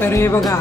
तर हे बघा,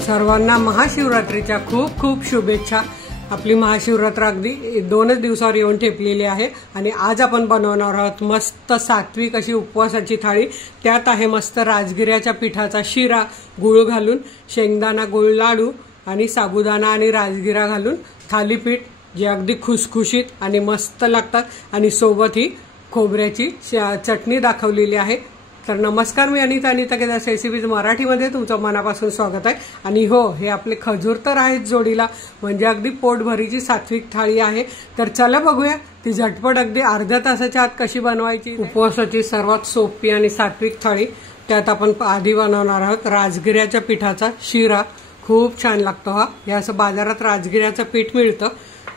सर्वांना महाशिवरात्रीच्या खूप खूप शुभेच्छा। आपली महाशिवरात्र अगदी 2च दिवसावर येऊन ठेपलेली आहे आणि आज आपण बनवणार आहोत मस्त सात्विक अशी उपवासाची थाळी। त्यात आहे मस्त राजगिऱ्याच्या पिठाचा शिरा, गुळ घालून, शेंगदाणा गुळ लाडू आणि साबुदाणा आणि राजगिरा घालून थालीपीठ, जे अगदी खुसखुशीत आणि मस्त लागतात आणि सोबत ही खोबऱ्याची चटणी दाखवलेली आहे। तर नमस्कार, मी अनिता केदार रेसिपीज मराठीमध्ये तुमचं मनापासून स्वागत आहे। आणि हो, हे आपले खजूर तर आहेत जोडीला, म्हणजे अगदी पोटभरीची सात्विक थाळी आहे। तर चला बघूया ती झटपट अगदी अर्ध्या तासाच्या आत कशी बनवायची। उपवासाची सर्वात सोपी आणि सात्विक थाळी। त्यात आपण आधी बनवणार आहोत राजगिऱ्याच्या पिठाचा शिरा। खूप छान लागतो हा। या असं बाजारात राजगिऱ्याचं पीठ मिळतं।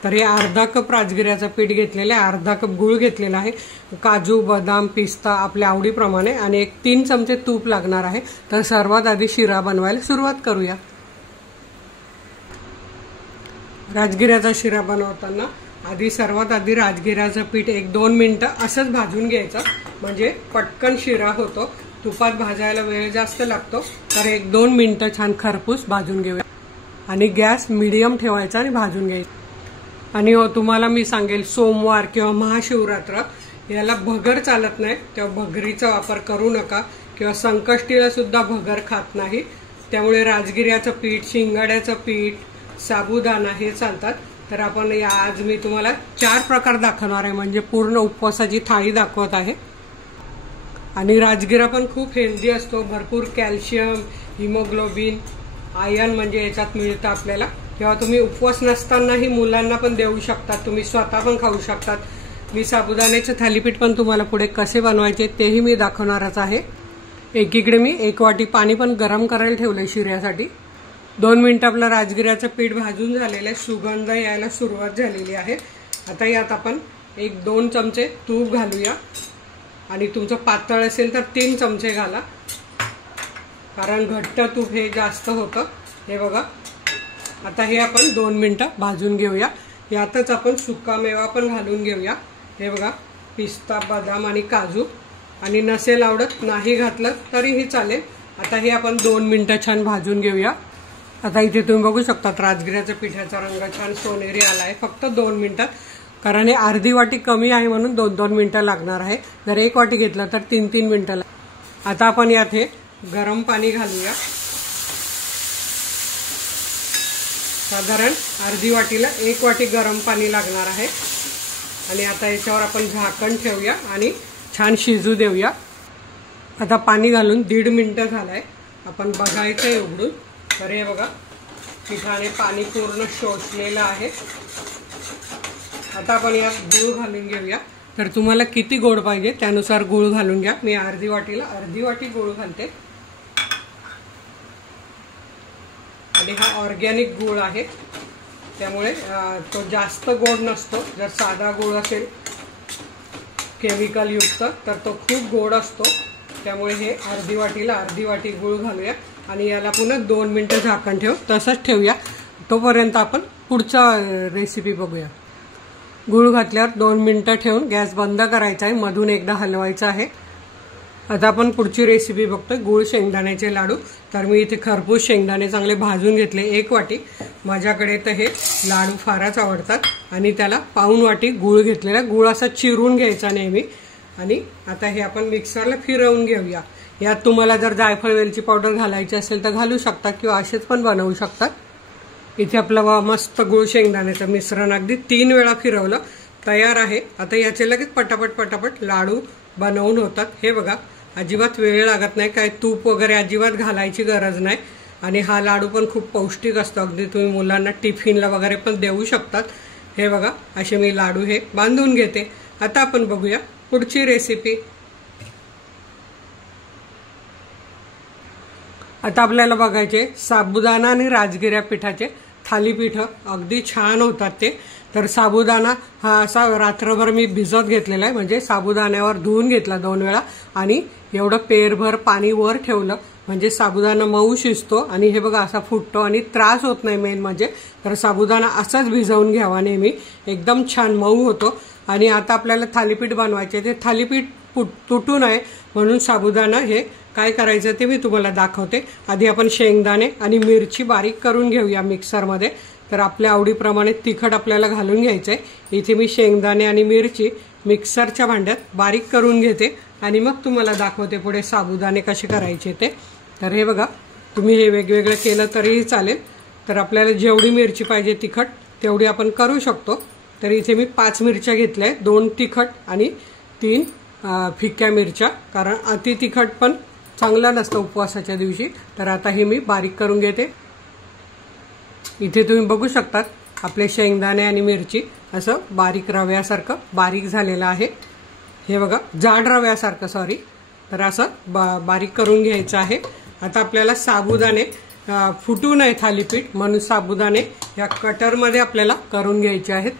तर हे अर्धा कप राजगिऱ्याचं पीठ घेतलेलं आहे, अर्धा कप गुळ घेतलेला आहे, काजू बदाम पिस्ता आपल्या आवडीप्रमाणे आणि 3 चमचे तूप लागणार आहे। तर सर्वात आधी शिरा बनवायला सुरुवात करूया। राजगिऱ्याचा शिरा बनवताना सर्वात आधी राजगिऱ्याचं पीठ 1-2 मिनिटं असंच भाजून घ्यायचं, म्हणजे पटकन शिरा होतो। तुपात भाजायला वेळ जास्त लागतो, तर 1-2 मिनिटं छान खरपूस भाजून घेऊया आणि गॅस मीडियम ठेवायचा आणि भाजून घ्यायचा। आणि हो, तुम्हाला मी सांगेल, सोमवार किंवा महाशिवरात्र याला भगर चालत नाही, तेव्हा भगरीचा वापर करू नका, किंवा संकष्टीला सुद्धा भगर खात नाही। त्यामुळे राजगिऱ्याचं पीठ, शिंगाड्याचं पीठ, साबुदाणा हे चालतात। तर आपण आज मी तुम्हाला 4 प्रकार दाखवणार आहे, म्हणजे पूर्ण उपवासाची थाळी दाखवत आहे। आणि राजगिरा पण खूप हेल्दी असतो, भरपूर कॅल्शियम, हिमोग्लोबिन, आयर्न म्हणजे याच्यात मिळतं आपल्याला। किंवा तुम्ही उपवास नसतानाही मुलांना पण देऊ शकतात, तुम्ही स्वतः पण खाऊ शकतात। मी साबुदाण्याचे थालीपीठ पण तुम्हाला पुढे कसे बनवायचे तेही मी दाखवणारच आहे। एकीकडे मी 1 वाटी पाणी पण गरम करायला ठेवलंय शिऱ्यासाठी। 2 मिनिटं आपलं राजगिऱ्याचं पीठ भाजून झालेलं आहे, सुगंध यायला सुरुवात झालेली आहे। आता यात आपण 1-2 चमचे तूप घालूया आणि तुमचं पातळ असेल तर 3 चमचे घाला, कारण घट्ट तूप हे जास्त होतं। हे बघा, आता हे आपण 2 मिनिटं भाजून घेऊया। यातच आपण सुका मेवा पण घालून घेऊया। हे बघा, पिस्ता बदाम आणि काजू, आणि नसेल आवडत नाही घातलं तरीही चालेल। आता हे आपण 2 मिनिटं छान भाजून घेऊया। आता इथे तुम्ही बघू शकता राजगिऱ्याच्या पिठाचा रंग छान सोनेरी आलाय, फक्त 2 मिनिटात, कारण हे अर्धी वाटी कमी आहे म्हणून 2-2 मिनिटं लागणार आहे। जर 1 वाटी घेतलं तर 3-3 मिनिटं। आता आपण यात हे गरम पाणी घालूया, साधारण अर्धी वाटीला 1 वाटी गरम पाणी लागणार आहे। आणि आता याच्यावर आपण झाकण ठेवूया आणि छान शिजू देऊया। आता पाणी घालून 1.5 मिनिटं झालंय, आपण बघायचंय उघडून। तर हे बघा, पिठाने पाणी पूर्ण शोषलेलं आहे। आता आपण यात गूळ घालून घेऊया। तर तुम्हाला किती गोड पाहिजे त्यानुसार गूळ घालून घ्या। मी अर्धी वाटीला अर्धी वाटी गूळ घालते। आणि हा ऑर्गॅनिक गूळ आहे, त्यामुळे तो जास्त गोड नसतो। जर साधा गूळ असेल केमिकल युक्त तर तो खूप गोड असतो। त्यामुळे हे अर्धी वाटीला अर्धी वाटी गूळ घालूया आणि याला पुन्हा 2 मिनिटं झाकण तसंच ठेवूया। तोपर्यंत आपण पुढचा रेसिपी बघूया। गूळ घातल्यावर 2 मिनिटं ठेवून गॅस बंद करायचा आहे, मधून एकदा हलवायचं आहे। आता आपण पुढची रेसिपी बघतोय, गुळ शेंगदाण्याचे लाडू। तर मी इथे खरपूस शेंगदाणे चांगले भाजून घेतले 1 वाटी। माझ्याकडे तर हे लाडू फारच आवडतात आणि त्याला पाऊण वाटी गुळ घेतलेला। गुळ असा चिरून घ्यायचा नेहमी। आणि आता हे आपण मिक्सरला फिरवून घेऊया। यात तुम्हाला जर जायफळ वेलची पावडर घालायची असेल तर घालू शकता, किंवा असेच पण बनवू शकतात। इथे आपलं मस्त गुळ शेंगदाण्याचं मिश्रण अगदी 3 वेळा फिरवलं, तयार आहे। आता याचे लगेच पटापट लाडू बनवून होतात। हे बघा, अजिबात वेळ लागत नाही, काय तूप वगैरे अजिबात घालायची गरज नाही। आणि हा लाडू पण खूप पौष्टिक असतो, अगदी तुम्ही मुलांना टिफिनला वगैरे पण देऊ शकतात। हे बघा, असे मी लाडू हे बांधून घेते। आता आपण बघूया पुढची रेसिपी। आता आपल्याला बघायचे साबुदाणा आणि राजगिऱ्या पिठाचे थालीपीठ, अगदी छान होतात ते। तर साबुदाणा हा असा रात्रभर मी भिजत घेतलेला आहे, म्हणजे साबुदाण्यावर धुवून घेतला 2 वेळा आणि एवढं पेरभर पाणी वर ठेवलं, म्हणजे साबुदाणा मऊ शिजतो आणि हे बघा असा फुटतो आणि त्रास होत नाही मेन म्हणजे। तर साबुदाणा असाच भिजवून घ्यावा नेहमी, एकदम छान मऊ होतो। आणि आता आपल्याला थालीपीठ बनवायचे, ते थालीपीठ तुटू नये म्हणून साबुदाणा हे काय करायचं ते मी तुम्हाला दाखवते। आधी आपण शेंगदाणे आणि मिरची बारीक करून घेऊया मिक्सरमध्ये। तर आपल्या आवडीप्रमाणे तिखट आपल्याला घालून घ्यायचंय। इथे मी शेंगदाणे आणि मिरची मिक्सरच्या भांड्यात बारीक करून घेते आणि मग तुम्हाला दाखवते पुढे साबुदाणे कसे करायचे ते। तर हे बघा, तुम्ही हे वेगवेगळं केलं तरीही चालेल। तर आपल्याला जेवढी मिरची पाहिजे तिखट तेवढी आपण करू शकतो। तर इथे मी 5 मिरच्या घेतल्या, 2 तिखट आणि 3 फिक्या मिरच्या, कारण अति तिखट पण चांगलं नसतं उपवासाच्या दिवशी। तर आता हे मी बारीक करून घेते। इथे तुम्ही बघू शकता आपले शेंगदाणे आणि मिरची असं बारीक रव्यासारखं बारीक झालेलं आहे। हे बघा, जाड रव्यासारखं, सॉरी। तर असं बारीक करून घ्यायचं आहे। आता आपल्याला साबुदाणे फुटू नये थालीपीठ म्हणून साबुदाणे या कटरमध्ये आपल्याला करून घ्यायचे आहेत।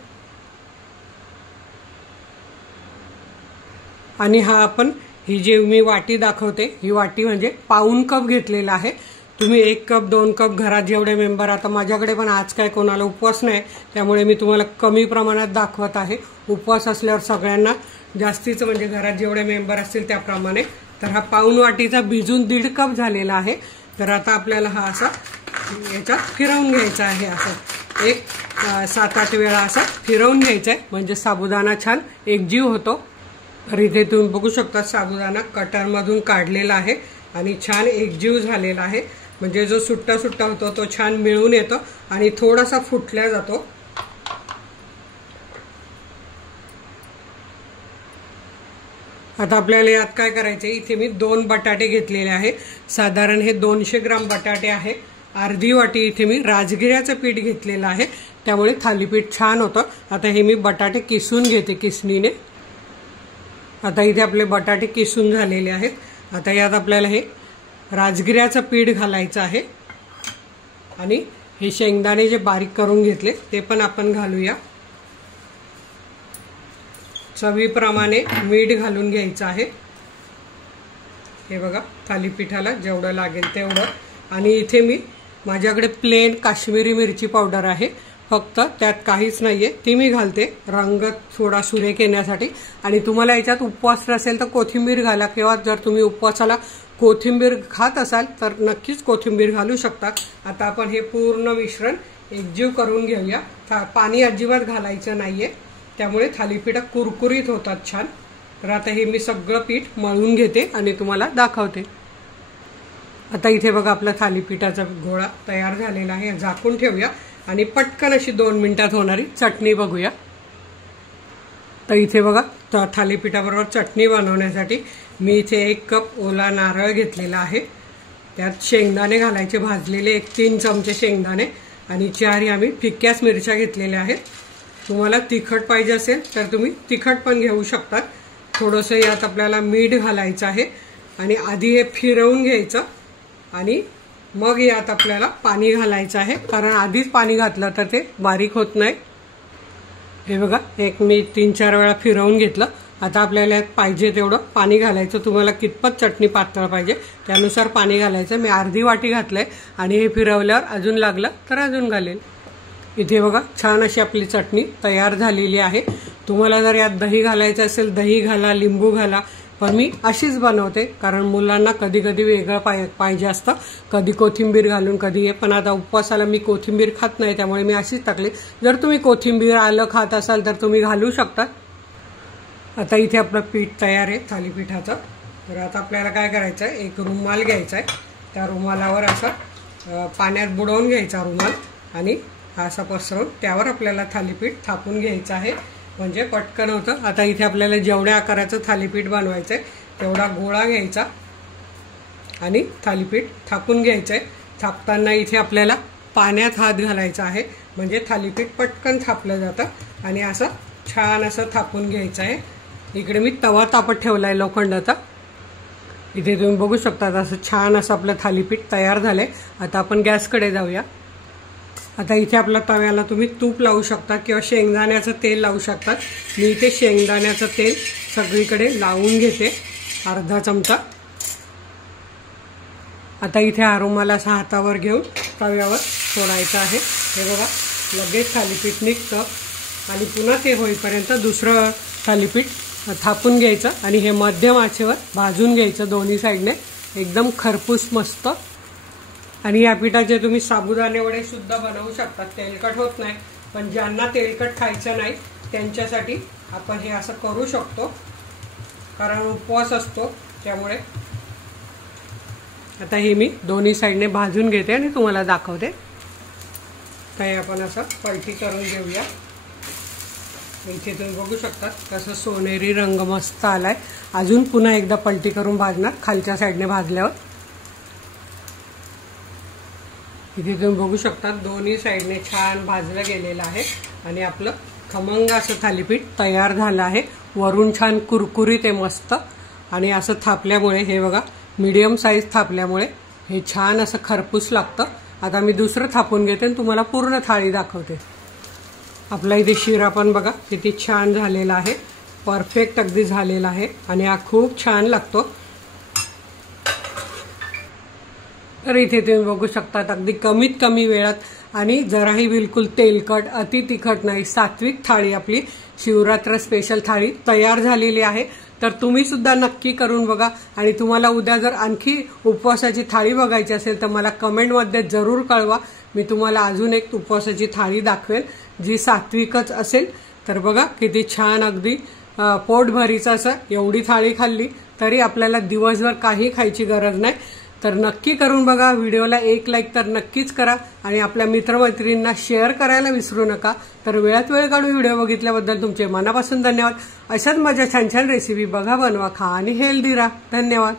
आणि हा आपण ही जी मी वाटी दाखवते, ही वाटी म्हणजे पाऊण कप घेतलेला आहे। तुम्ही 1 कप 2 कप घरात जेवढे मेंबर, आता माझ्याकडे पण आज काय कोणाला उपवास नाही त्यामुळे मी तुम्हाला कमी प्रमाणात दाखवत आहे। उपवास असल्यावर सगळ्यांना जास्तीचं म्हणजे घरात जेवढे मेंबर असतील त्याप्रमाणे। तर हा पाऊण वाटीचा भिजून 1.5 कप झालेला आहे। तर आता आपल्याला हा असा याच्यात फिरवून घ्यायचा आहे। असं एक 7-8 वेळा असं फिरवून घ्यायचं आहे, म्हणजे साबुदाणा छान एकजीव होतो। तर इथे तुम्ही बघू शकता साबुदाणा कटरमधून काढलेला आहे आणि छान एकजीव झालेला आहे। म्हणजे जो सुट्टा सुट्टा होतो तो छान मिळून येतो आणि थोडासा फुटला जातो। आता आपल्याला यात काय करायचे, इथे मी 2 बटाटे घेतलेले आहे। साधारण हे 200 ग्राम बटाटे आहे। अर्धी वाटी इथे मी राजगिऱ्याचं पीठ घेतलेलं आहे, त्यामुळे थालीपीठ छान होतं। आता हे मी बटाटे किसून घेते किसणीने। आता इथे आपले बटाटे किसून झालेले आहेत। आता यात आपल्याला हे राजगिऱ्याचं पीठ घालायचं आहे आणि हे शेंगदाणे जे बारीक करून घेतले ते पण आपण घालूया। चवीप्रमाणे मीठ घालून घ्यायचं आहे। हे बघा, थालीपीठाला जेवढं लागेल तेवढं। आणि इथे मी माझ्याकडे प्लेन काश्मीरी मिरची पावडर आहे, फक्त त्यात काहीच नाहीये, ती मी घालते रंग थोडा सुरेख येण्यासाठी। आणि तुम्हाला याच्यात उपवास नसेल तर कोथिंबीर घाला, किंवा जर तुम्ही उपवासाला कोथिंबीर खात असाल तर नक्कीच कोथिंबीर घालू शकता। आता आपण हे पूर्ण मिश्रण एकजीव करून घेऊया। पाणी अजिबात घालायचं नाहीये, त्यामुळे थालीपीठ कुरकुरीत होतात छान। तर आता हे मी सगळं पीठ मळून घेते आणि तुम्हाला दाखवते। आता इथे बघा आपला थालीपीठाचा गोळा तयार झालेला आहे। झाकून ठेवूया आणि पटकन अशी 2 मिनिटात होणारी चटणी बघूया। तर इथे बघा, थालीपीठाबरोबर चटणी बनवण्यासाठी मी इथे 1 कप ओला नारळ घेतलेला आहे। त्यात शेंगदाणे घालायचे, भाजलेले 1-3 चमचे शेंगदाणे आणि 4 आम्ही फिक्याच मिरच्या घेतलेल्या आहेत। तुम्हाला तिखट पाहिजे असेल तर तुम्ही तिखट पण घेऊ शकतात। थोडंसं यात आपल्याला मीठ घालायचं आहे आणि आधी हे फिरवून घ्यायचं आणि मग यात आपल्याला पाणी घालायचं आहे, कारण आधीच पाणी घातलं तर ते बारीक होत नाही। हे बघा, एक मी 3-4 वेळा फिरवून घेतलं। आता आपल्याला यात पाहिजे तेवढं पाणी घालायचं। तुम्हाला कितपत चटणी पातळ पाहिजे त्यानुसार पाणी घालायचं। मी अर्धी वाटी घातलंय आणि हे फिरवल्यावर अजून लागलं तर अजून घालेल। इथे बघा, छान अशी आपली चटणी तयार झालेली आहे। तुम्हाला जर यात दही घालायचं असेल दही घाला, लिंबू घाला, पण मी अशीच बनवते, कारण मुलांना कधी कधी वेगळं पाहिजे असतं, कधी कोथिंबीर घालून कधी हे। पण आता उपवासाला मी कोथिंबीर खात नाही त्यामुळे मी अशीच टाकली। जर तुम्ही कोथिंबीर आलं खात असाल तर तुम्ही घालू शकता। आता इथे आपलं पीठ तयार आहे थालीपीठाचं। तर आता आपल्याला काय करायचं आहे, एक रुमाल घ्यायचा आहे, त्या रुमालावर असा पाण्यात बुडवून घ्यायचा रुमाल आणि असा पसरवून त्यावर आपल्याला थालीपीठ थापून घ्यायचं आहे, म्हणजे पटकन होतं। आता इथे आपल्याला जेवढ्या आकाराचं थालीपीठ बनवायचं आहे तेवढा गोळा घ्यायचा आणि थालीपीठ थापून घ्यायचं आहे। थापताना इथे आपल्याला पाण्यात हात घालायचा आहे, म्हणजे थालीपीठ पटकन थापलं जातं आणि असं छान असं थापून घ्यायचं आहे। इकडे मी तवा तापत ठेवलाय लोखंडाचा। इथे तुम्ही बघू शकता असं छान असं आपलं थालीपीठ तयार झालंय। आता आपण गॅसकडे जाऊया। आता इथे आपल्या तव्याला तुम्ही तूप लावू शकता किंवा शेंगदाण्याचं तेल लावू शकता। मी इथे शेंगदाण्याचं तेल सगळीकडे लावून घेते, अर्धा चमचा। आता इथे हा रुमाल असा हातावर घेऊन तव्यावर सोडायचा आहे। हे बघा, लगेच थालीपीठ निघतं आणि पुन्हा ते होईपर्यंत दुसरं थालीपीठ थापून घ्यायचं आणि हे मध्यम आचेवर भाजून घ्यायचं दोन्ही साईडने। एकदम खरपूस मस्त। आणि या पिठाचे तुम्ही साबुदाणे वडे सुद्धा बनवू शकता, तेलकट होत नाही। पण ज्यांना तेलकट खायचं नाही त्यांच्यासाठी आपण हे असं करू शकतो, कारण उपवास असतो त्यामुळे। आता हे मी दोन्ही साईडने भाजून घेते आणि तुम्हाला दाखवते। तर हे आपण असं पलटी करून घेऊया। इथे तुम्ही बघू शकता कसं सोनेरी रंग मस्त आलाय। अजून पुन्हा एकदा पलटी करून भाजणार खालच्या साईडने भाजल्यावर। इथे तुम्ही बघू शकता दोन्ही साईडने छान भाजलं गेलेलं आहे आणि आपलं खमंग असं थालीपीठ तयार झालं आहे। वरून छान कुरकुरीत आहे मस्त। आणि असं थापल्यामुळे हे बघा मीडियम साईज थापल्यामुळे हे छान असं खरपूस लागतं। आता मी दुसरं थापून घेते आणि तुम्हाला पूर्ण थाळी दाखवते। आपला इथे शिरा पण बघा किती छान झालेला आहे, परफेक्ट अगदी झालेला आहे आणि हा खूप छान लागतो। तर इथे तुम्ही बघू शकता अगदी कमीत कमी वेळात आणि जराही बिलकुल तेलकट अति तिखट नाही, सात्विक थाळी आपली शिवरात्र स्पेशल थाळी तयार झालेली आहे। तर तुम्ही सुद्धा नक्की करून बघा। आणि तुम्हाला उद्या जर आणखी उपवासाची थाळी बघायची असेल तर मला कमेंटमध्ये जरूर कळवा, मी तुम्हाला अजून एक उपवासाची थाळी दाखवेल जी सात्विकच असेल। तर बघा किती छान अगदी पोटभरीचं असं एवढी थाळी खाल्ली तरी आपल्याला दिवसभर काही खायची गरज नाही। तर नक्की करून बघा। व्हिडिओला एक लाईक तर नक्कीच करा आणि आपल्या मित्रमैत्रिणींना शेअर करायला विसरू नका। तर वेळात वेळ काढून व्हिडिओ बघितल्याबद्दल तुमचे मनापासून धन्यवाद। अशाच माझ्या छान छान रेसिपी बघा, बनवा, खा आणि हेल्दी राहा। धन्यवाद।